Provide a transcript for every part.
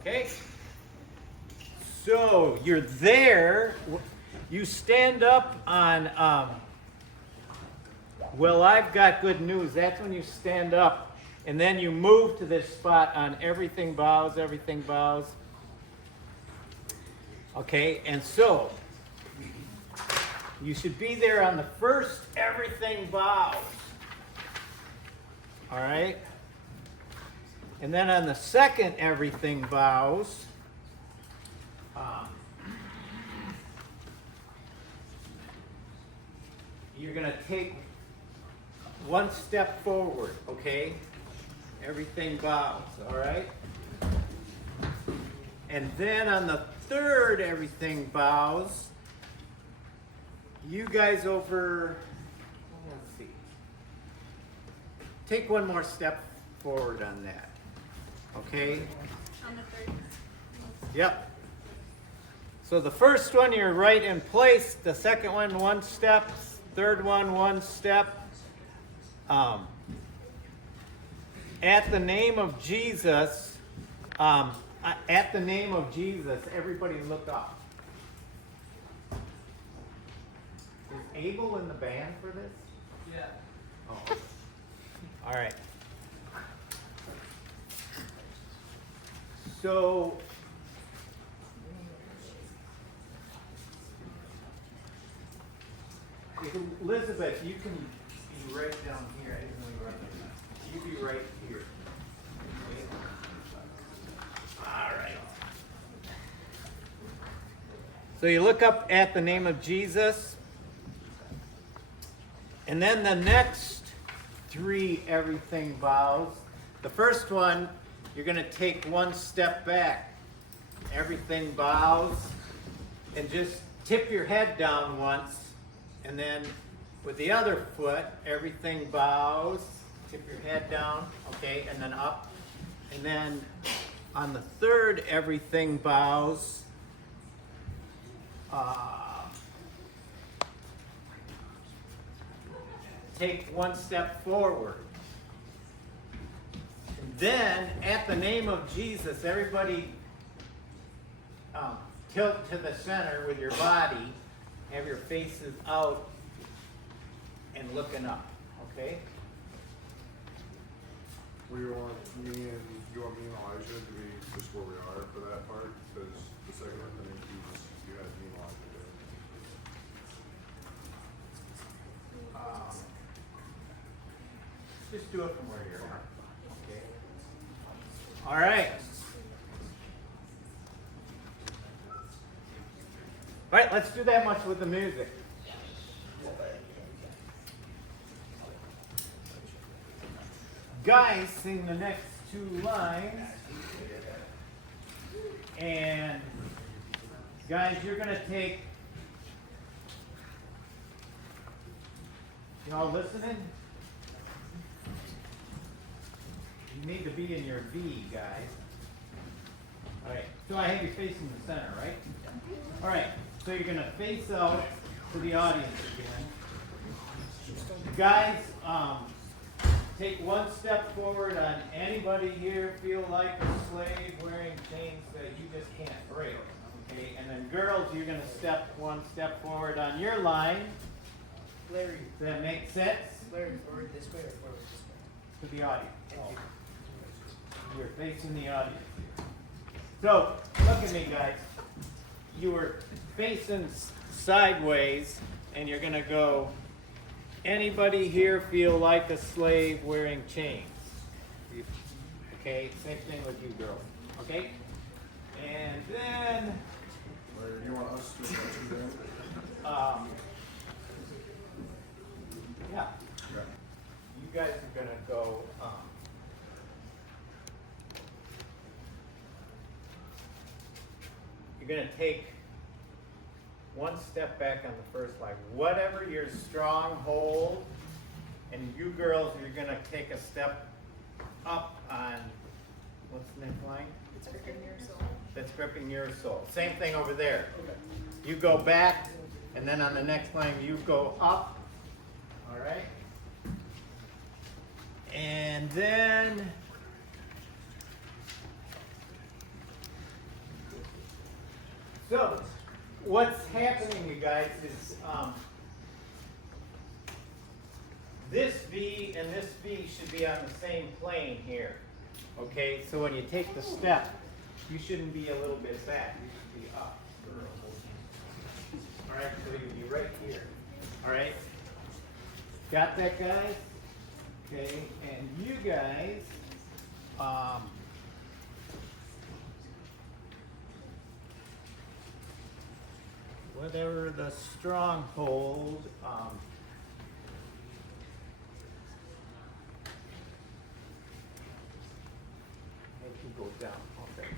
Okay? So you're there. You stand up on, well, I've got good news. That's when you stand up. And then you move to this spot on everything bows, everything bows. Okay, and so you should be there on the first everything bows. All right? And then on the second everything bows, you're going to take one step forward, okay? Everything bows, all right? And then on the third everything bows, you guys over, let's see. Take one more step forward on that, okay? On the third. Yep. So the first one, you're right in place. The second one step. Third one step. At the name of Jesus, everybody look up. Is Abel in the band for this? Yeah. Oh. All right. So, Elizabeth, you can be right down here. I didn't know you were up there. You be right here. Okay. All right. So you look up at the name of Jesus. And then the next three everything bows. The first one, you're going to take one step back. Everything bows. And just tip your head down once. And then with the other foot, everything bows. Tip your head down, okay, and then up. And then on the third, everything bows. Take one step forward. And then, at the name of Jesus, everybody tilt to the center with your body. Have your faces out and looking up, okay? You want me and Elijah to be just where we are for that part? Because the second one, I think you had me and Elijah there. Just do it from where you're at. Okay. All right. All right, let's do that much with the music. Guys, sing the next two lines. And guys, you're going to take, you all listening? You need to be in your V, guys. All right, so I have you facing the center, right? All right, so you're going to face out to the audience again. Guys, take one step forward on anybody here feel like a slave wearing chains that you just can't break. Okay, and then girls, you're going to step one step forward on your line. Larry, Does that make sense? Larry, forward this way or forward this way? To the audience. Thank you. You're facing the audience. So, look at me, guys. You were facing sideways, and you're going to go, anybody here feel like a slave wearing chains? Okay, same thing with you girls. Okay? And then, Larry, do you want us to do that? yeah, Yeah. you guys are going to go, you're going to take one step back on the first line. Whatever your stronghold, and you girls, you're going to take a step up on, what's the next line? It's gripping your soul. That's gripping your soul. Same thing over there. You go back, and then on the next line, you go up. All right? And then So, what's happening, you guys, is this V and this V should be on the same plane here. Okay, so when you take the step, you shouldn't be a little bit back, you should be up. Alright, so you'll be right here. Alright? Got that, guys? Okay, and you guys, whatever the stronghold, make you go down. Okay.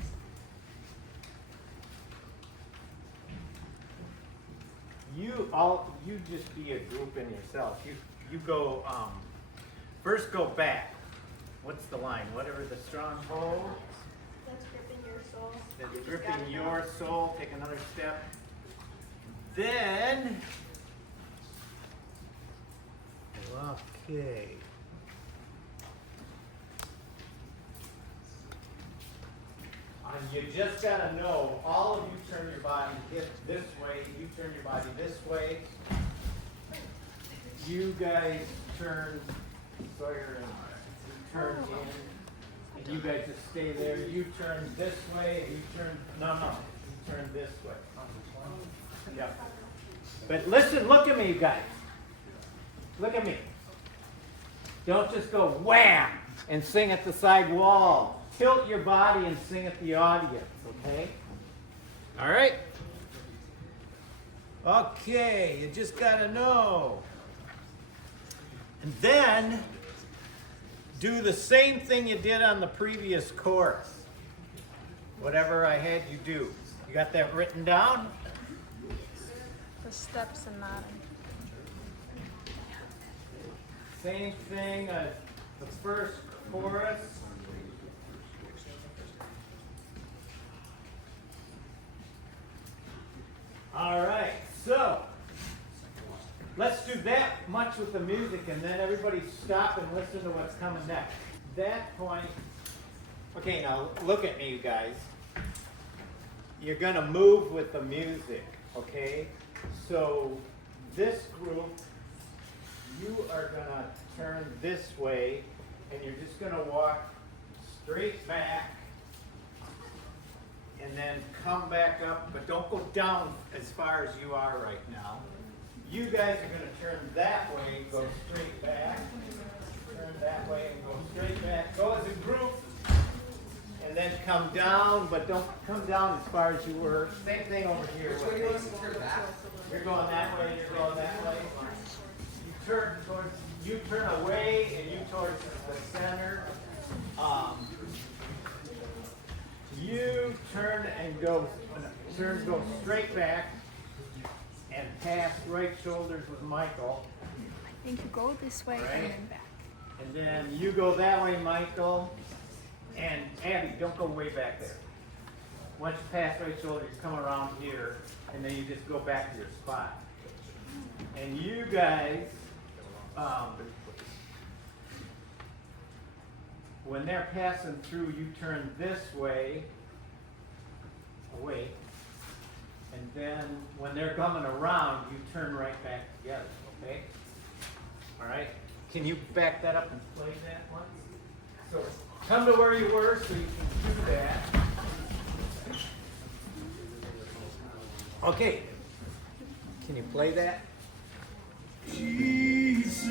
You just be a group in yourself. You go, first go back. What's the line? Whatever the stronghold. That's gripping your soul. That's You just gripping gotta your know. soul. Take another step. Then, okay. You just gotta know, all of you turn your body hip this way, you turn your body this way. You guys turn, Sawyer, and you turn in, and you guys just stay there. You turn this way, and you turn, no, you turn this way. Yeah. But listen, look at me, you guys. Look at me. Don't just go wham and sing at the side wall. Tilt your body and sing at the audience, okay? All right? Okay, you just gotta know. And then, do the same thing you did on the previous chorus. Whatever I had you do. You got that written down? The steps and nodding. Same thing as the first chorus. All right, so let's do that much with the music, and then everybody stop and listen to what's coming next. That point, okay, now look at me, you guys. You're gonna move with the music, okay? So this group, you are gonna turn this way, and you're just gonna walk straight back, and then come back up, but don't go down as far as you are right now. You guys are gonna turn that way, go straight back, turn that way and go straight back. Go as a group, and then come down, but don't come down as far as you were. Same thing over here. Which way do you want us to turn back? You're going that way, you're going that way. You turn away and you towards the center. You turn and go straight back and pass right shoulders with Michael. I think you go this way Right. and then back. And then you go that way, Michael. And Abby, don't go way back there. Once you pass right shoulder, you come around here, and then you just go back to your spot. And you guys, when they're passing through, you turn this way, away. And then when they're coming around, you turn right back together, okay? All right? Can you back that up and play that once? So come to where you were so you can do that. Okay. Can you play that? Jesus.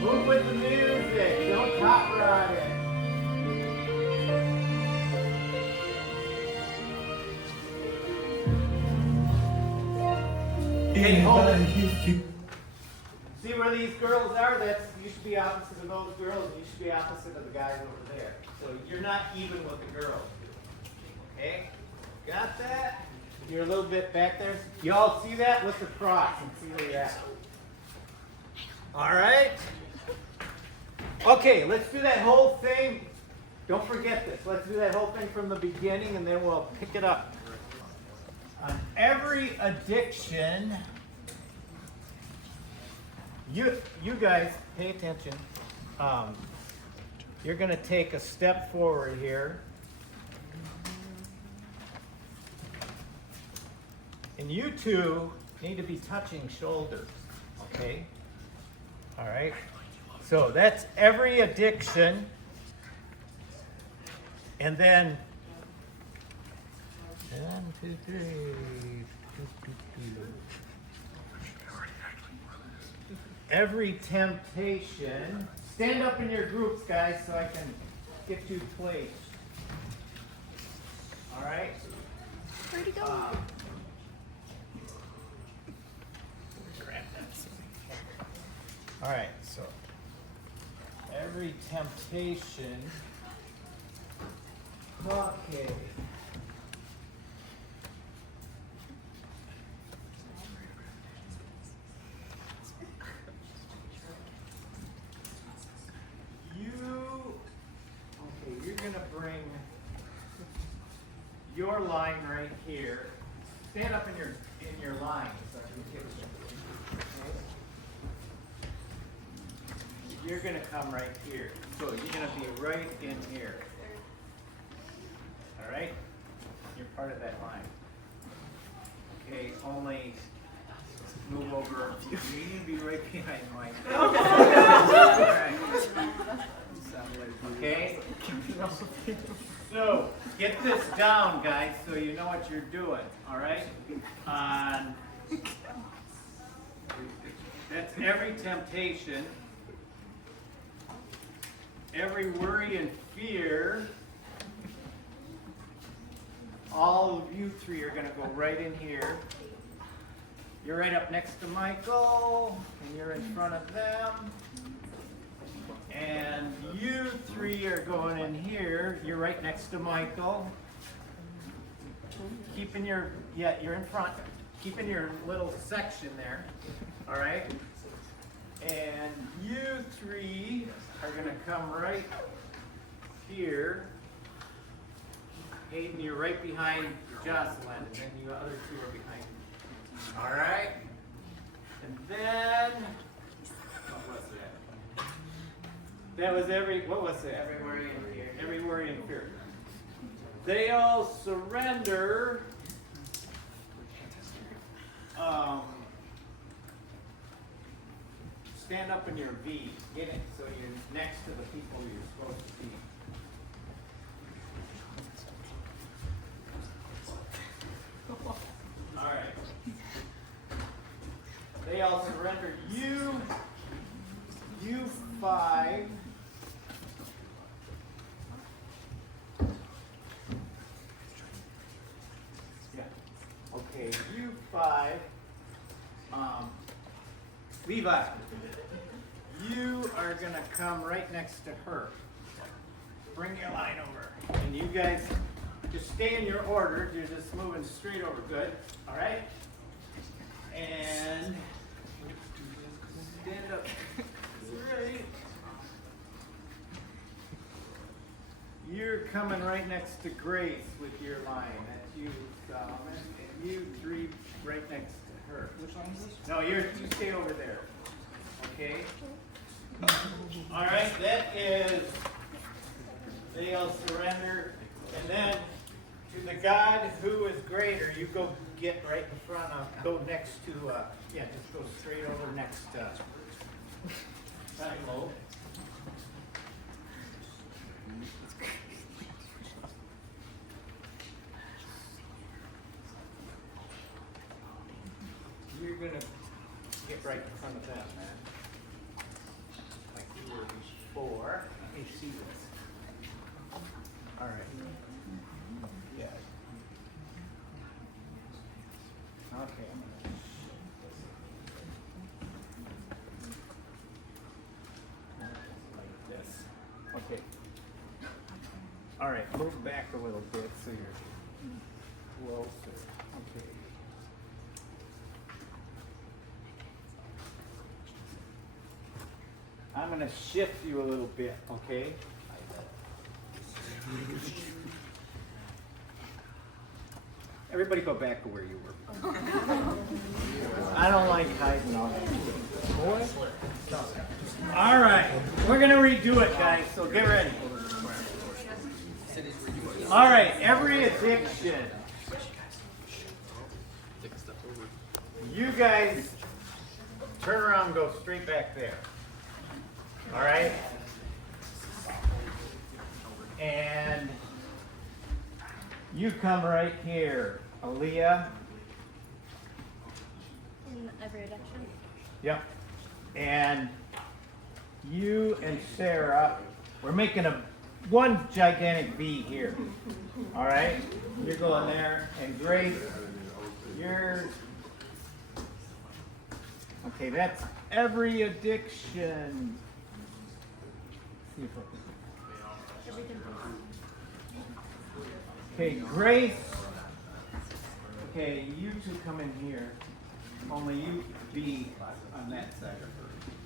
Move with the music. Don't hot rod it. Hey, hold it. See where these girls are? You should be opposite of those girls, and you should be opposite of the guys over there. So you're not even with the girls. Okay? Got that? You're a little bit back there. Y'all see that? Let's across and see where you're at. All right? Okay, let's do that whole thing. Don't forget this. Let's do that whole thing from the beginning, and then we'll pick it up. On every addiction, you guys pay attention. You're going to take a step forward here. And you two need to be touching shoulders, okay? All right? So that's every addiction. And then, 1, 2, 3. Every temptation. Stand up in your groups, guys, so I can get you plates. All right? Where'd he go? Grab that. All right, so every temptation. Okay. You're gonna bring your line right here. Stand up in your line so I can get you. You're gonna come right here. So you're gonna be right in here. All right? You're part of that line. Okay, only move over. You need to be right behind Mike. All right. Okay? So, get this down, guys, so you know what you're doing, all right? That's every temptation, every worry and fear. All of you three are going to go right in here. You're right up next to Michael, and you're in front of them. And you three are going in here. You're right next to Michael. Keeping your, you're in front. Keeping your little section there. All right? And you three are going to come right here. Hayden, you're right behind Jocelyn, and then you other two are behind you. All right? And then, what was that? That was what was it? Every worry and fear. Every worry and fear. They all surrender. Stand up in your V. Get it so you're next to the people you're supposed to be. All right. They all surrender. You 5. Yeah. Okay, you 5. Levi, you are going to come right next to her. Bring your line over. And you guys just stay in your order. You're just moving straight over. Good. All right? And stand up straight. You're coming right next to Grace with your line. That's you, Solomon. And you 3 right next to her. Which line is this? No, you stay over there. Okay? All right, that is, they all surrender. And then, to the God who is greater, you go get right in front of, go next to, just go straight over next to Silo. You're going to get right in front of them, man. Like you were before. Let me see this. All right. Yeah. Okay. Like this. Okay. All right. Move back a little bit so you're closer. Okay. I'm going to shift you a little bit, okay? Everybody go back to where you were. I don't like hiding all that. All right, we're going to redo it, guys, so get ready. All right, every addiction. You guys turn around and go straight back there. All right? And you come right here, Aaliyah. In every direction. Yep. And you and Sarah, we're making one gigantic V here. All right? You're going there. And Grace, you're... Okay, that's every addiction. See if I can... Okay, Grace. Okay, you two come in here. Only you be on that side.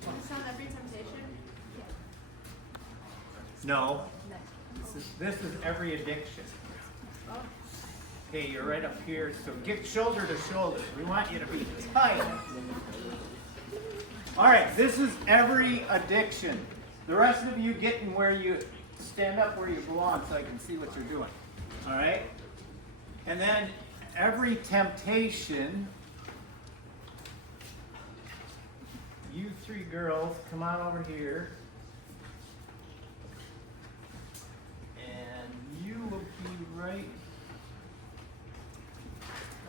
It's not every temptation. No. This is every addiction. Okay, you're right up here. So get shoulder to shoulder. We want you to be tight. All right, this is every addiction. The rest of you getting where you stand up where you belong so I can see what you're doing. All right? And then every temptation, you three girls, come on over here. And you will be right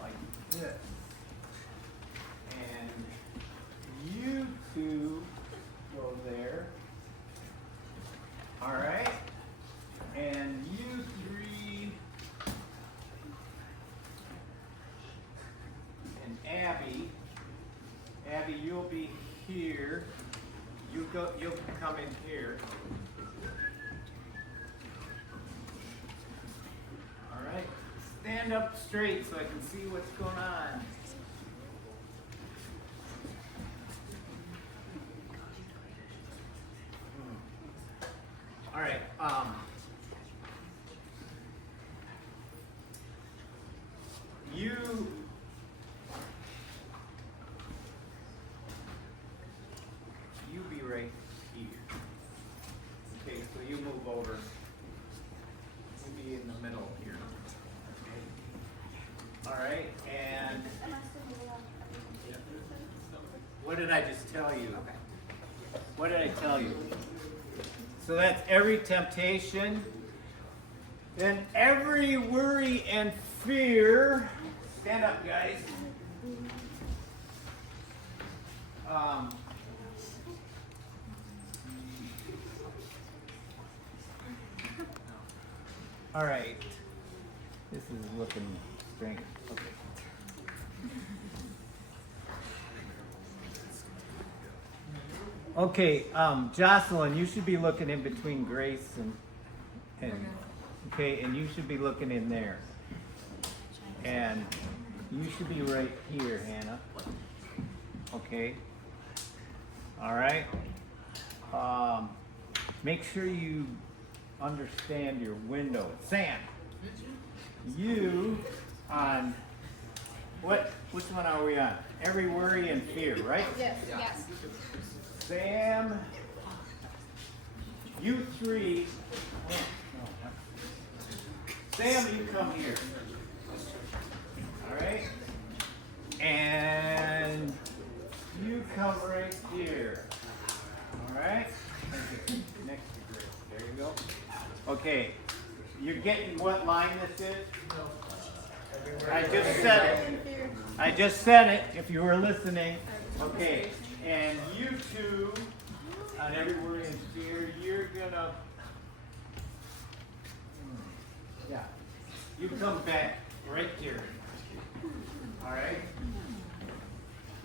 like this. And you two go there. All right? And you three and Abby, you'll be here. You'll come in here. All right? Stand up straight so I can see what's going on. All right. You be right here. Okay, so you move over. You be in the middle here. Okay. All right, and what did I just tell you? What did I tell you? So that's every temptation. Then every worry and fear. Stand up, guys. All right. This is looking strange. Okay. Okay, Jocelyn, you should be looking in between Grace and okay, and you should be looking in there. And you should be right here, Hannah. Okay. All right. Make sure you understand your window. Sam, you on which one are we on? Every worry and fear, right? Yes. Yes. Sam, you three. Sam, you come here. All right? And you come right here. All right? Next to Grace. There you go. Okay. You're getting what line this is? I just said it. I just said it, if you were listening. Okay. And you two, on every word in fear, you're gonna, yeah, you come back right here, all right?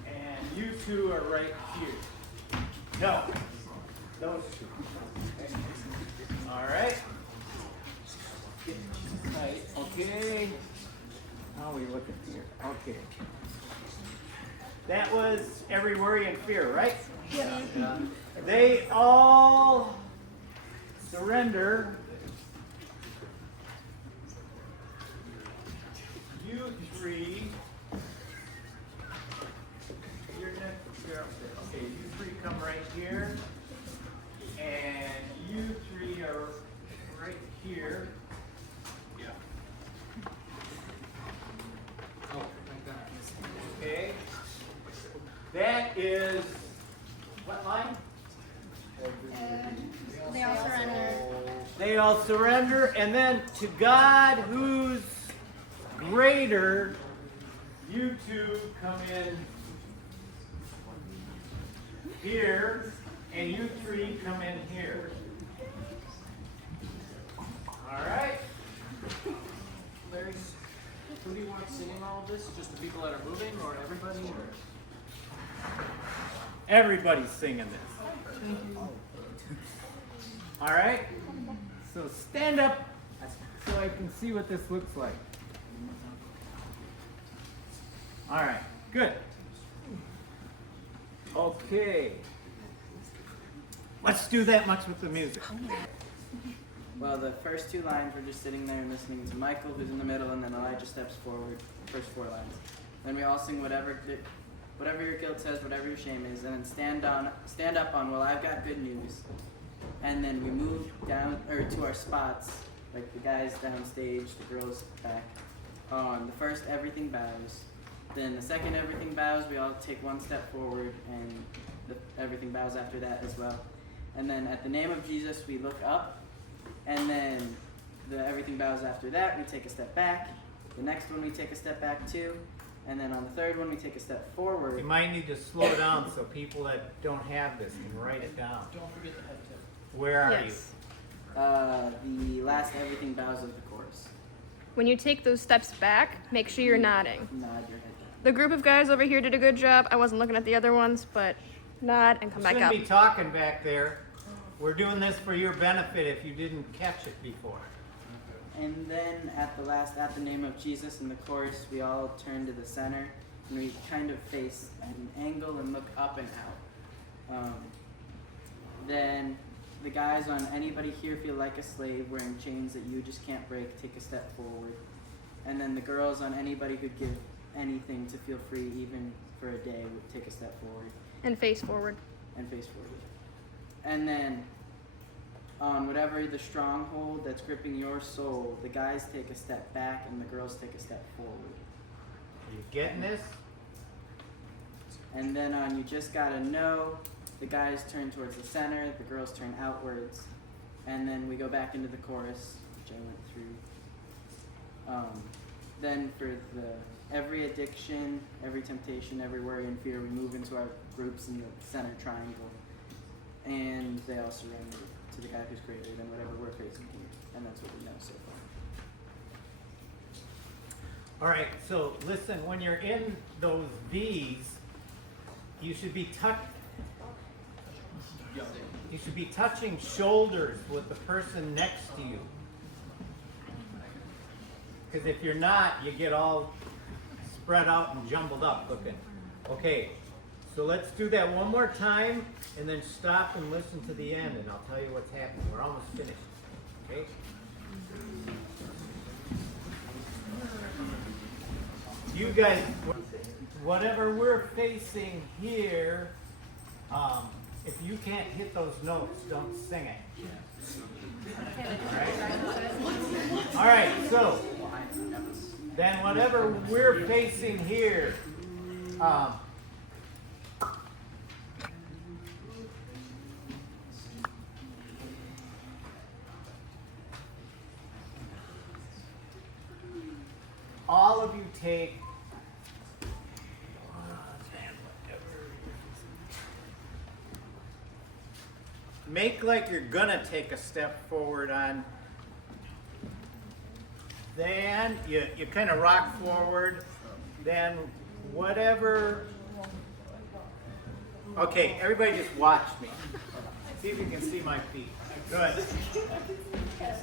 And you two are right here. No, those two. Okay. All right? Right, okay. How are we looking here? Okay. That was every worry and fear, right? Yeah. They all surrender. You three. You're next. You're up there. Okay, you three come right here. And you three are right here. Yeah. Oh, like that. Okay. all surrender, and then to God who's greater, you two come in here, and you three come in here. All right? Larry, who do you want singing all of this? Just the people that are moving, or everybody? Or? Everybody's singing this. All right? So stand up so I can see what this looks like. All right, good. Okay. Let's do that much with the music. Well, the first 2 lines, we're just sitting there and listening to Michael, who's in the middle, and then Elijah steps forward, first 4 lines. Then we all sing whatever your guilt says, whatever your shame is, and then stand up on, well, I've got good news. And then we move down, or to our spots, like the guys downstage, the girls back. On the first, everything bows. Then the second, everything bows, we all take 1 step forward, and everything bows after that as well. And then at the name of Jesus, we look up, and then the everything bows after that, we take a step back. The next one, we take a step back too. And then on the third one, we take a step forward. You might need to slow down so people that don't have this can write it down. Don't forget the head tip. Where are Yes. The last everything bows of the chorus. When you take those steps back, make sure you're nodding. Nod your head down. The group of guys over here did a good job. I wasn't looking at the other ones, but nod and come You back shouldn't up. be talking back there. We're doing this for your benefit if you didn't catch it before. And then at the name of Jesus in the chorus, we all turn to the center and we kind of face at an angle and look up and out. Then the guys on anybody here feel like a slave wearing chains that you just can't break, take a step forward. And then the girls on anybody who'd give anything to feel free even for a day would take a step forward And face forward. and face forward. And then on whatever the stronghold that's gripping your soul, the guys take a step back and the girls take a step forward. Are you getting this? And then on you just gotta know, the guys turn towards the center, the girls turn outwards, and then we go back into the chorus, which I went through. Then for the every addiction, every temptation, every worry and fear, we move into our groups in the center triangle, and they all surrender to the guy who's greater than whatever we're facing here, and that's what we know so far. All right, so listen, when you're in those V's, you should be touching shoulders with the person next to you. Because if you're not, you get all spread out and jumbled up looking. Okay, so let's do that one more time and then stop and listen to the end and I'll tell you what's happening. We're almost finished. Okay? You guys, whatever we're facing here, if you can't hit those notes, don't sing it. All right, so then whatever we're facing here, all of you take make like you're gonna take a step forward on. Then you kind of rock forward. Then whatever. Okay, everybody just watch me. See if you can see my feet. Good.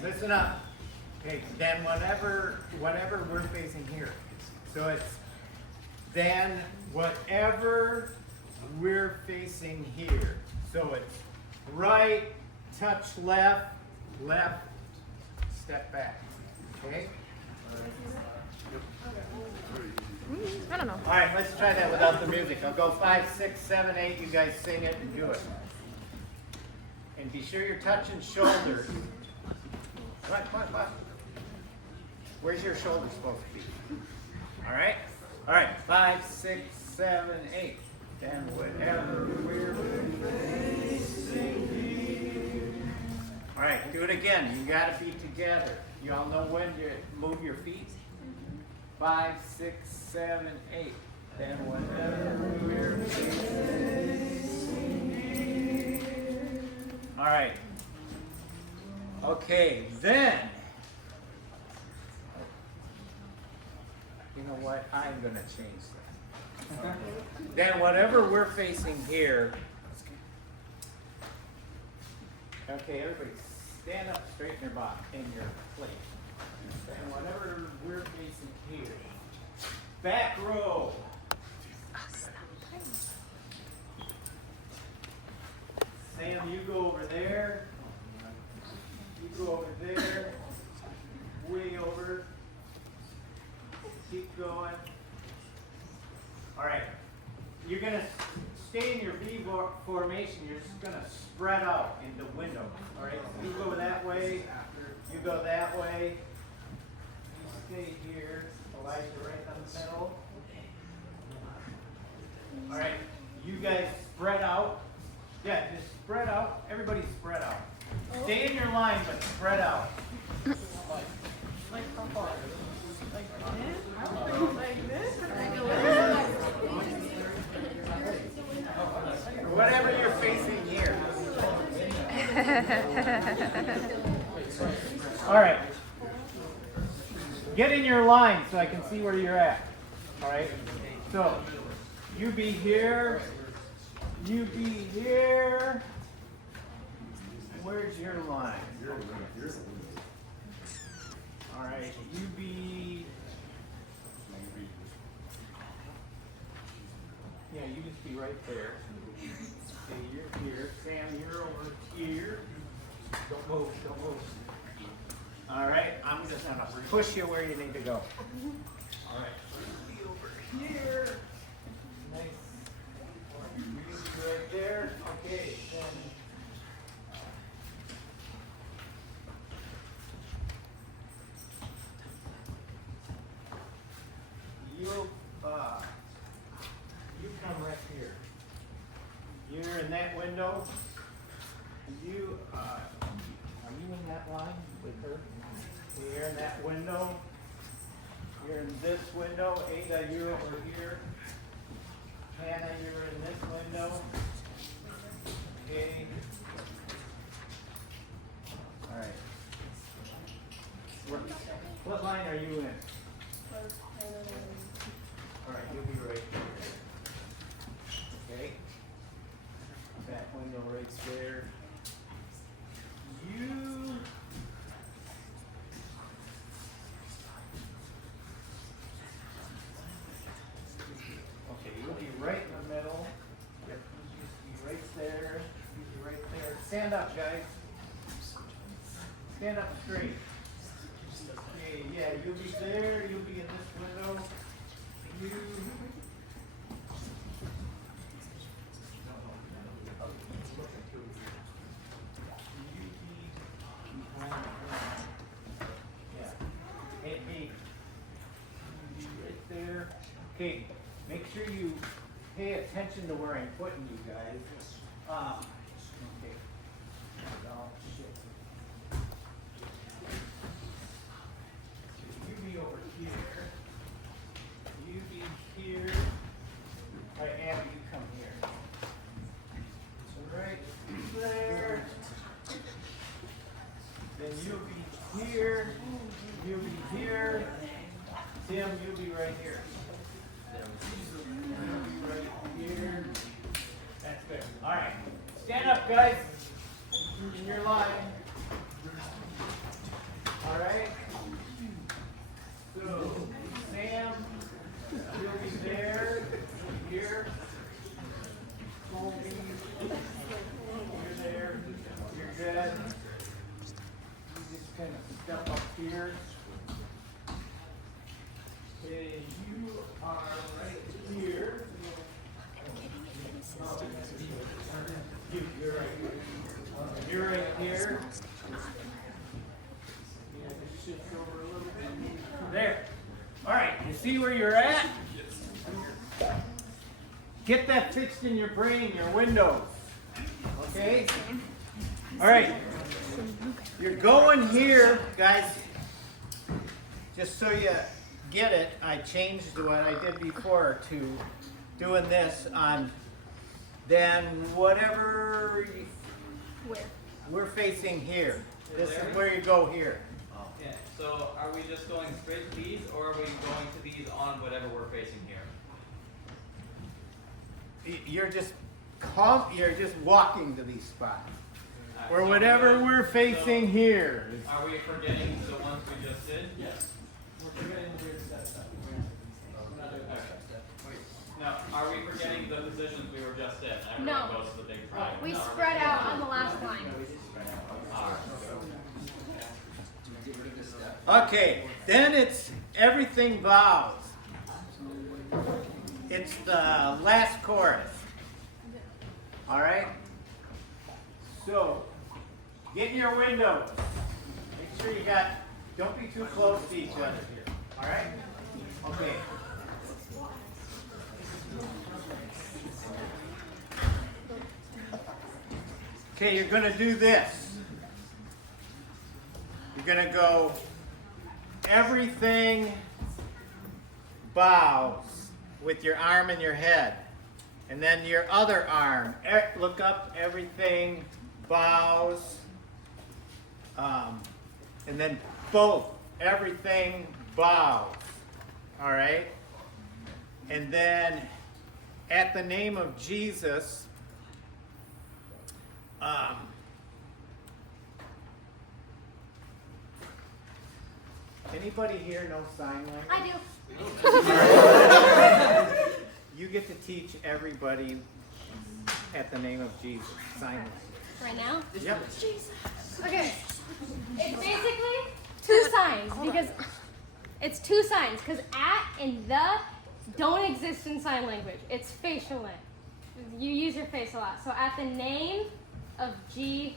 Listen up. Okay, then whatever we're facing here. So it's then whatever we're facing here. So it's right, touch left, left, step back. Okay? I don't know. All right, let's try that without the music. I'll go 5, 6, 7, 8. You guys sing it and do it. And be sure you're touching shoulders. Come on. Where's your shoulder supposed to be? All right? All right, 5, 6, 7, 8. Then whatever we're facing here. All right, do it again. You got to be together. You all know when to move your feet? 5, 6, 7, 8. Then whatever we're facing. All right. Okay, then. You know what? I'm going to change that. Then whatever we're facing here. Okay, everybody stand up straight in your box, in your place. And whatever we're facing here. Back row. Sam, you go over there. You go over there. Way over. Keep going. All right. You're going to stay in your V formation. You're just going to spread out into windows. All right. You go that way. You go that way. You stay here. Elijah right down the middle. All right. You guys spread out. Yeah, just spread out. Everybody spread out. Stay in your line, but spread out. Like how far? Like this? I don't think like this. Whatever you're facing here. All right. Get in your line so I can see where you're at. All right. So you be here. You be here. Where's your line? All right. You be. Yeah, you just be right there. Okay, you're here. Sam, you're over here. Don't move, don't move. All right, I'm just gonna push you where you need to go. All right, you be over here. Nice. You be right there. Okay, then. You come right here. You're in that window. You are you in that line with her? You're in that window. You're in this window. Ada, you're over here. Hannah, you're in this window. Okay. All right. What line are you in? All right, you'll be right here. Okay. That window right there. You. Okay, you'll be right in the middle. You be right there. You be right there. Stand up, guys. Stand up straight. Okay, yeah, you'll be there. You'll be in this window. You. Okay, make sure you pay attention to where I'm putting you guys. Okay. Oh, shit. You be over here. You be here. All right, Abby, you come here. So right there. Then you'll be here. You'll be here. Tim, you'll be right here. Right here. That's good. All right. Stand up, guys. In your line. All right. So, Sam, you'll be there. Here. Colby. You're there. You're good. You just kind of step up here. Okay, you are right here. You're right here. You're right here. Yeah, just shift over a little bit. There. All right, you see where you're at? Get that fixed in your brain, your windows. Okay? All right. You're going here, guys. Just so you get it, I changed what I did before to doing this on then whatever Where? we're facing here. This is where you go here. Yeah, so are we just going straight to these, or are we going to these on whatever we're facing here? You're just walking to these spots. Alright, Or so whatever we- we're facing here. Are we forgetting the ones we just did? Yes. We're forgetting the weird step stuff. We're not doing that step. Now, are we forgetting the positions we were just in? No. Everyone goes to the big triangle. We spread out on the last line. Okay, then it's everything bows. It's the last chorus. All right? So, get in your windows. Make sure you don't be too close to each other here. All right? Okay. Okay, you're going to do this. You're going to go, everything bows with your arm and your head. And then your other arm, look up, everything bows. And then both, everything bows. All right? And then at the name of Jesus, anybody here know sign language? I do. You get to teach everybody at the name of Jesus, sign language. Right now? Yep. Okay. It's basically two signs because it's two signs because at and the don't exist in sign language. It's facial language. You use your face a lot. So at the name of Jesus.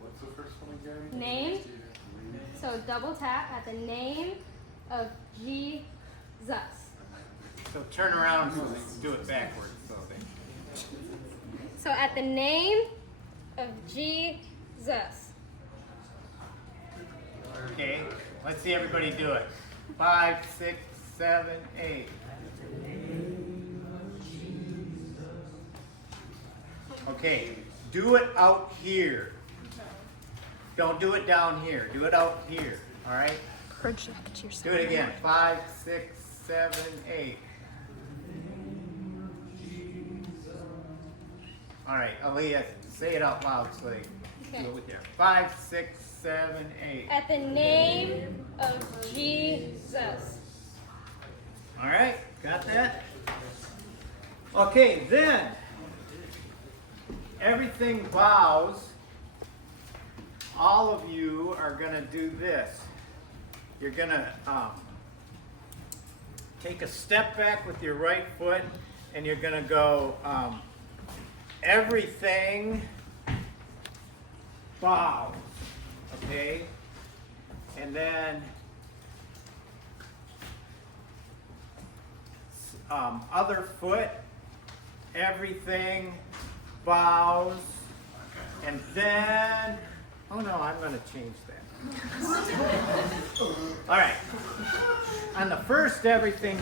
What's the first one again? Name. So double tap at the name of Jesus. So turn around and do it backwards. So at the name of Jesus. Okay, let's see everybody do it. 5, 6, 7, 8. Okay, do it out here. Don't do it down here. Do it out here. All right? Project yourself. Do it again. 5, 6, 7, 8. All right, Aaliyah, say it out loud so they do it with you. 5, 6, 7, 8. At the name of Jesus. All right, got that? Okay, then everything bows. All of you are going to do this. You're going to take a step back with your right foot, and you're going to go, everything bows. Okay? And then other foot, everything bows. And then, oh no, I'm going to change that. All right. On the first everything,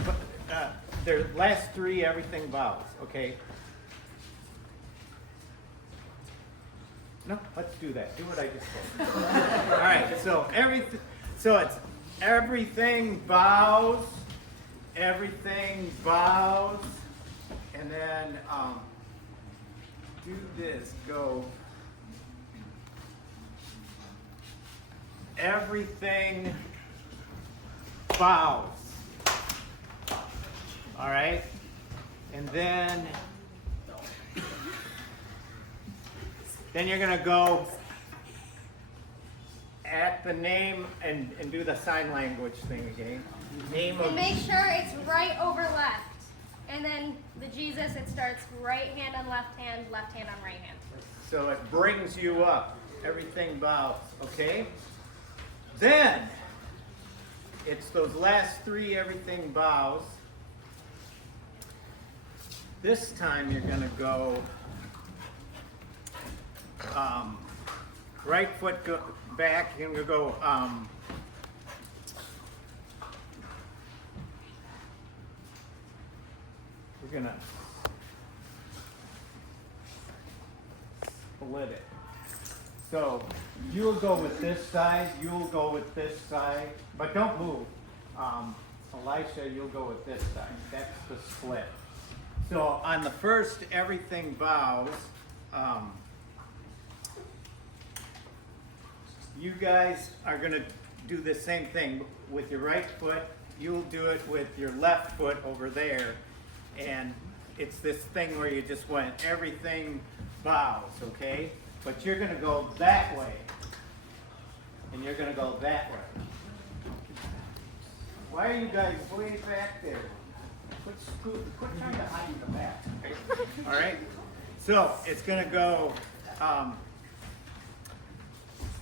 the last three, everything bows. Okay? No, let's do that. Do what I just said. All right. So it's everything bows, everything bows, and then do this. Go. Everything bows. All right? And then you're going to go at the name and do the sign language thing again. Name And of make sure it's right over left. And then the Jesus, it starts right hand on left hand on right hand. So it brings you up. Everything bows. Okay? Then it's those last three, everything bows. This time you're going to go right foot go back, you're gonna go, we're gonna split it. So you'll go with this side, you'll go with this side, but don't move. Elisha, you'll go with this side. That's the split. So on the first, everything bows. You guys are going to do the same thing with your right foot. You'll do it with your left foot over there. And it's this thing where you just went, everything bows, okay? But you're going to go that way. And you're going to go that way. Why are you guys way back there? Quit trying to hide in the back. All right? So it's going to go,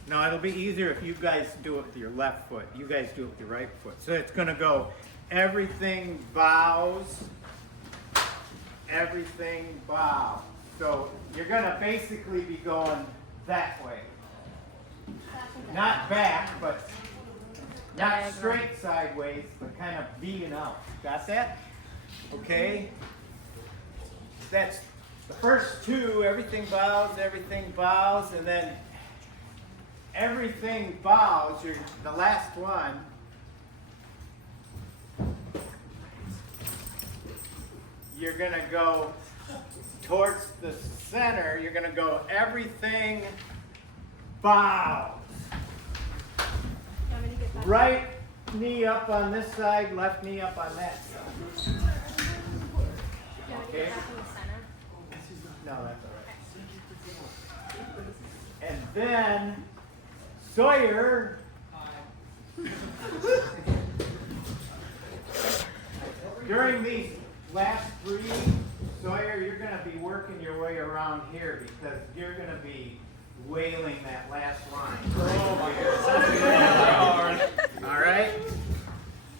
now it'll be easier if you guys do it with your left foot. You guys do it with your right foot. So it's going to go, everything bows, everything bows. So you're going to basically be going that way. Not back, but not straight sideways, but kind of V'ing out. Got that? Okay? That's the first two, everything bows, and then everything bows, the last one. You're going to go towards the center. You're going to go, everything bows. Right knee up on this side, left knee up on that side. Okay? No, that's all right. And then Sawyer. During these last three, Sawyer, you're going to be working your way around here because you're going to be wailing that last line. All right?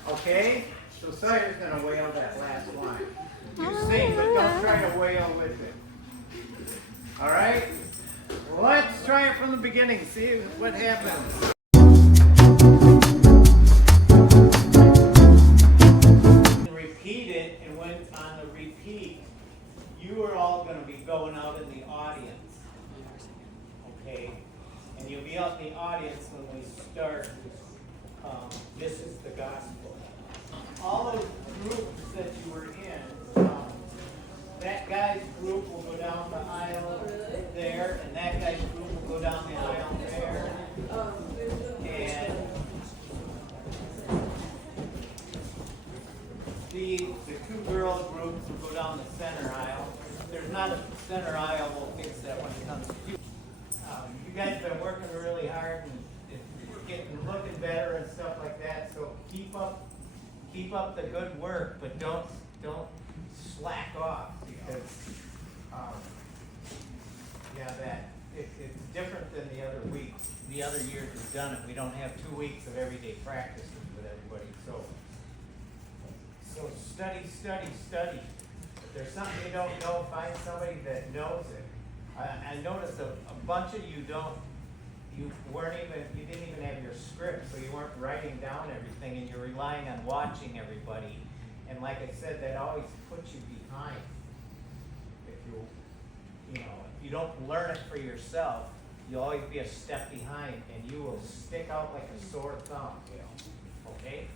Okay? So Sawyer's going to wail that last line. You sing, but don't try to wail with it. All right? Let's try it from the beginning. See what happens. Repeat it, and when on the repeat, you are all going to be going out in the audience. Okay? And you'll be out in the audience when we start. This is the gospel. All those groups that you were in, that guy's group will go down the aisle there, and that guy's group will go down the aisle there. And the two girl groups will go down the center aisle. If there's not a center aisle, we'll fix that when it comes to you. You guys have been working really hard and looking better and stuff like that. So keep up the good work, but don't slack off because it's different than the other weeks. The other years we've done it. We don't have 2 weeks of everyday practice with everybody. So study. If there's something you don't know, find somebody that knows it. I noticed a bunch of you you didn't even have your script, so you weren't writing down everything, and you're relying on watching everybody. And like I said, that always puts you behind. If you don't learn it for yourself, you'll always be a step behind, and you will stick out like a sore thumb. Okay?